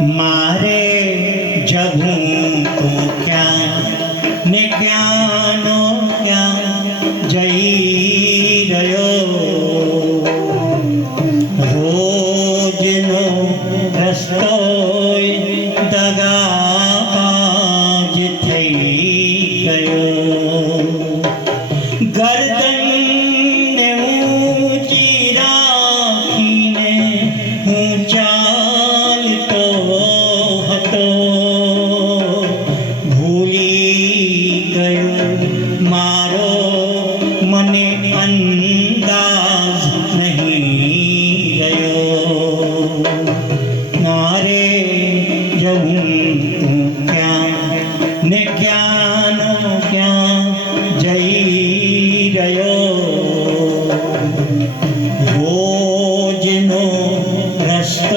मारे जगूं तो क्या? निज्ञानो क्या? जई रयो Krishna.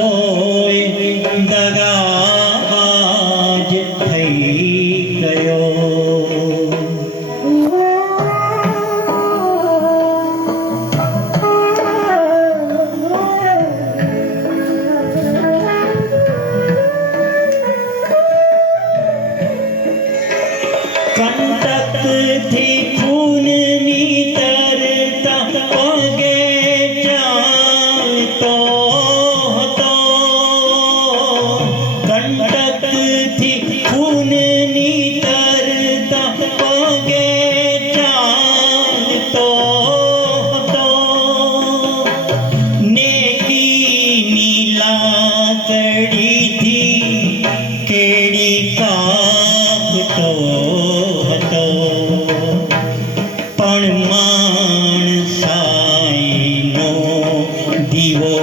દીવો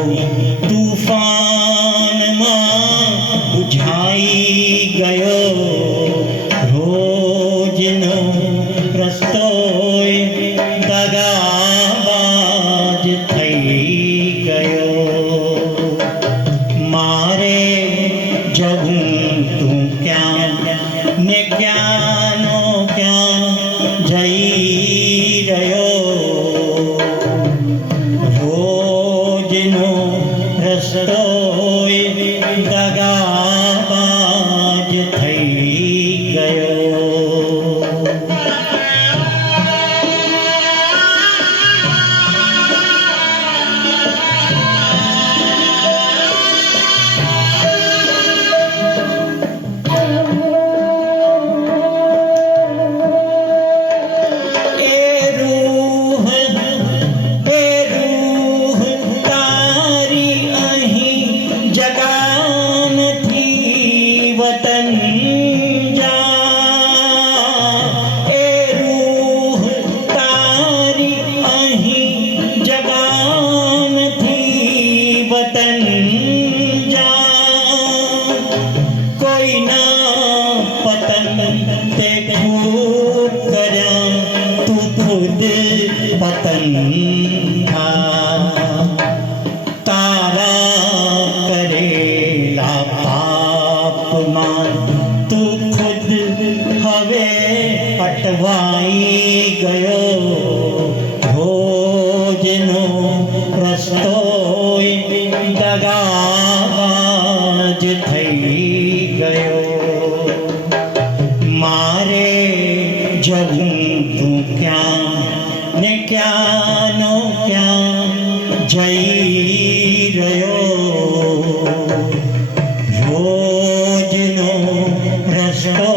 તૂફાનમાં બુઝાઈ ગયો રોજના ಇದ್ದಾಗ वतन था तारा करे पाप मान तू खुद हवे पटवाई गयो। भोजनो रस्तो दगाज थे ક્યાંનો ક્યાં જઈ રહ્યો? રોજનો રસ્તો